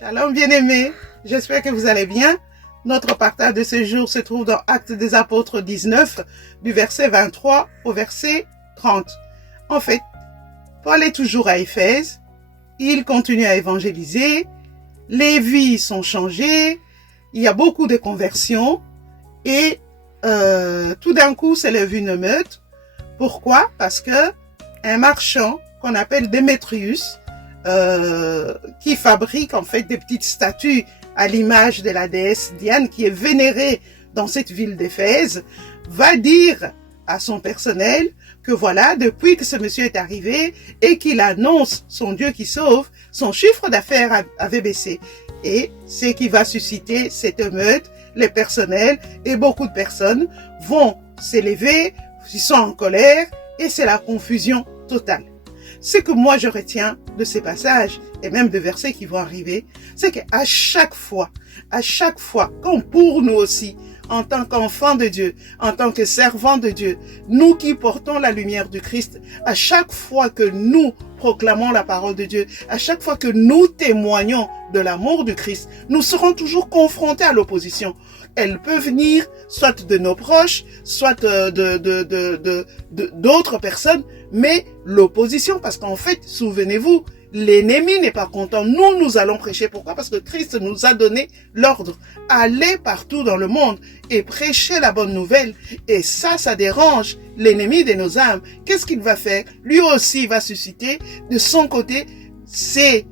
Shalom bien-aimés, j'espère que vous allez bien. Notre partage de ce jour se trouve dans Actes des Apôtres 19, du verset 23 au verset 30. En fait, Paul est toujours à Éphèse, il continue à évangéliser, les vies sont changées, il y a beaucoup de conversions et tout d'un coup s'élève une meute. Pourquoi? Parce que un marchand qu'on appelle Démétrius, qui fabrique en fait des petites statues à l'image de la déesse Diane qui est vénérée dans cette ville d'Éphèse, va dire à son personnel que voilà, depuis que ce monsieur est arrivé et qu'il annonce son Dieu qui sauve, son chiffre d'affaires avait baissé. Et c'est qui va susciter cette émeute, les personnels et beaucoup de personnes vont s'élever, ils sont en colère et c'est la confusion totale. Ce que moi je retiens de ces passages et même de versets qui vont arriver, c'est qu'à chaque fois, comme pour nous aussi, en tant qu'enfants de Dieu, en tant que servants de Dieu, nous qui portons la lumière du Christ, à chaque fois que nous proclamons la parole de Dieu, à chaque fois que nous témoignons de l'amour du Christ, nous serons toujours confrontés à l'opposition. Elle peut venir soit de nos proches, soit d'autres personnes, mais l'opposition, parce qu'en fait, souvenez-vous, l'ennemi n'est pas content. Nous allons prêcher. Pourquoi? Parce que Christ nous a donné l'ordre. Allez partout dans le monde et prêcher la bonne nouvelle. Et ça dérange l'ennemi de nos âmes. Qu'est-ce qu'il va faire? Lui aussi va susciter de son côté ses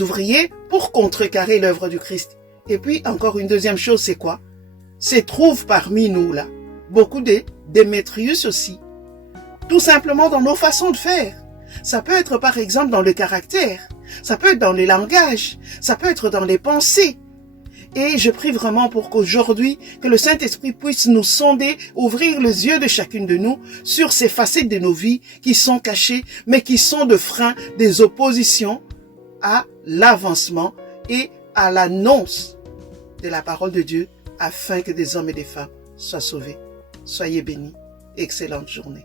ouvriers pour contrecarrer l'œuvre du Christ. Et puis, encore une deuxième chose, c'est quoi? C'est trouve parmi nous, là, beaucoup de Démétrius aussi. Tout simplement dans nos façons de faire. Ça peut être, par exemple, dans le caractère. Ça peut être dans les langages. Ça peut être dans les pensées. Et je prie vraiment pour qu'aujourd'hui, que le Saint-Esprit puisse nous sonder, ouvrir les yeux de chacune de nous sur ces facettes de nos vies qui sont cachées, mais qui sont de freins, des oppositions à l'avancement et à l'annonce de la parole de Dieu afin que des hommes et des femmes soient sauvés. Soyez bénis. Excellente journée.